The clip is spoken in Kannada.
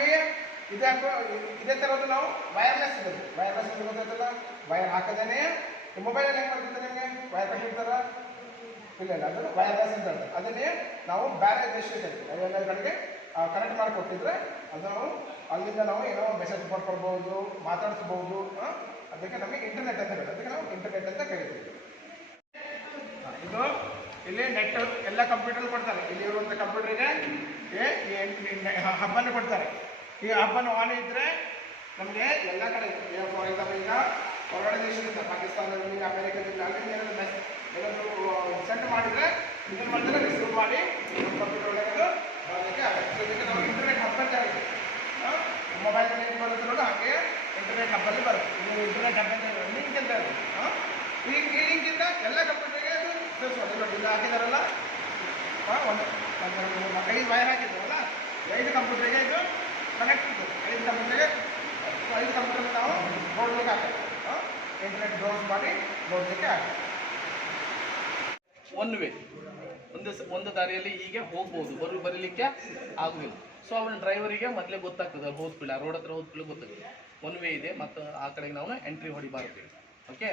ಹಾಗೆಯೇ ಇದೇ ಇದೇ ಥರದ್ದು ನಾವು ವೈರ್ಲೆಸ್ ಇರೋದು ವೈರ್ಲೆಸ್ ಅಂತ ಗೊತ್ತಾಯ್ತಲ್ಲ? ವೈರ್ ಹಾಕದೇನೆ ಮೊಬೈಲಲ್ಲಿ ಹೆಂಗೆ ಮಾಡ್ತಿದ್ದೆ ನಿಮಗೆ? ವೈರ್ ಕಟ್ಟಿರ್ತಾರ ಇಲ್ಲ ಇಲ್ಲ, ಅದು ವೈರ್ಲೆಸ್ ಅಂತ ಹೇಳ್ತಾರೆ ಅದನ್ನೇ ನಾವು ಬೇರೆ ದೇಶಕ್ಕೆ ಐವತ್ತು ಕಡೆಗೆ ಕನೆಕ್ಟ್ ಮಾಡಿಕೊಟ್ಟಿದ್ರೆ ಅದು ನಾವು ಅಲ್ಲಿಂದ ನಾವು ಏನೋ ಮೆಸೇಜ್ ಮಾಡ್ಕೊಳ್ಬೋದು ಮಾತಾಡಿಸ್ಬೋದು? ಅದಕ್ಕೆ ನಮಗೆ ಇಂಟರ್ನೆಟ್ ಅಂತ ಹೇಳಿ ಅದಕ್ಕೆ ನಾವು ಇಂಟರ್ನೆಟ್ ಅಂತ ಕರಿತೀವಿ. ಇದು ಇಲ್ಲಿ ನೆಟ್ ಎಲ್ಲ ಕಂಪ್ಯೂಟರ್ ಕೊಡ್ತಾರೆ. ಇಲ್ಲಿ ಇರುವಂಥ ಕಂಪ್ಯೂಟರ್ಗೆ ಹಬ್ಬನ್ನು ಕೊಡ್ತಾರೆ. ಈ ಹಬ್ಬನ ಆನ್ ಇದ್ದರೆ ನಮಗೆ ಎಲ್ಲ ಕಡೆ ಫಾರ್ ಎಕ್ಸಾಂಪಲ್ ಈಗ ಹೊರಗಡೆ ದೇಶದಿಂದ ಪಾಕಿಸ್ತಾನದಲ್ಲಿ, ಅಮೆರಿಕದಲ್ಲಿ, ಅಲ್ಲಿ ಏನಾದ್ರು ಮೆಸ್ ಏನಾದರೂ ಸೆಂಡ್ ಮಾಡಿದರೆ ಇದನ್ನು ಮಾಡಿದ್ರೆ ರಿಸೀವ್ ಮಾಡಿ ಕಂಪ್ಯೂಟರ್ ಒಳಗೆ ಅದಕ್ಕೆ ಆಗುತ್ತೆ. ಇದಕ್ಕೆ ನಾವು ಇಂಟರ್ನೆಟ್ ಹಬ್ಬ ಅಂತ ಹೇಳ್ತೀವಿ. ಮೊಬೈಲ್ ಏನು ಬರುತ್ತೆ ನೋಡು, ಹಾಗೆ ಇಂಟರ್ನೆಟ್ ಹಬ್ಬಲ್ಲಿ ಬರುತ್ತೆ. ಇದು ಇಂಟರ್ನೆಟ್ ಹಬ್ಬ ಅಂತ ಹೇಳಿ ಲಿಂಕ್ ಅಂತ ಹೇಳಿ ಈ ಈ ಲಿಂಕಿಂದ ಎಲ್ಲ ಕಂಪ್ಯೂಟರ್ಗೆ ಅದು ಸೇರಿಸೋದು ನೋಡಿ, ಇಲ್ಲಿ ಹಾಕಿದಾರಲ್ಲ. ಒಂದು ಐದು ವೈರ್ ಹಾಕಿದ್ದಾರಲ್ಲ ಐದು ಕಂಪ್ಯೂಟರ್ಗೆ ಇದು ಕನೆಕ್ಟ್ ಇದೆ. ಐದು ಕಂಪ್ಯೂಟರ್ಗೆ ಐದು ಕಂಪ್ಯೂಟರ್ ನಾವು ನೋಡ್ಲಿಕ್ಕೆ ಆಗ್ತದೆ. ಇಂಟರ್ನೆಟ್ ಬ್ರೌಸ್ ಮಾಡಿ ನೋಡಲಿಕ್ಕೆ ಆಗ್ತದೆ. ಒನ್ ವೇ ಒಂದು ಒಂದು ದಾರಿಯಲ್ಲಿ ಹೀಗೆ ಹೋಗ್ಬೋದು. ಬರು ಬರಲಿಕ್ಕೆ ಆಗುವುದಿಲ್ಲ ಸೊ ಅವನ ಡ್ರೈವರಿಗೆ ಮೊದಲೇ ಗೊತ್ತಾಗ್ತದೆ ಹೋದ್ಪಿಲ್ಲ ರೋಡ್ ಹತ್ರ ಹೋದ್ಪಿಲ್ಲ ಗೊತ್ತಾಗ್ತದೆ. ಒನ್ ವೇ ಇದೆ, ಮತ್ತು ಆ ಕಡೆಗೆ ನಾವು ಎಂಟ್ರಿ ಹೊಡಿಬಾರ್ದು. ಓಕೆ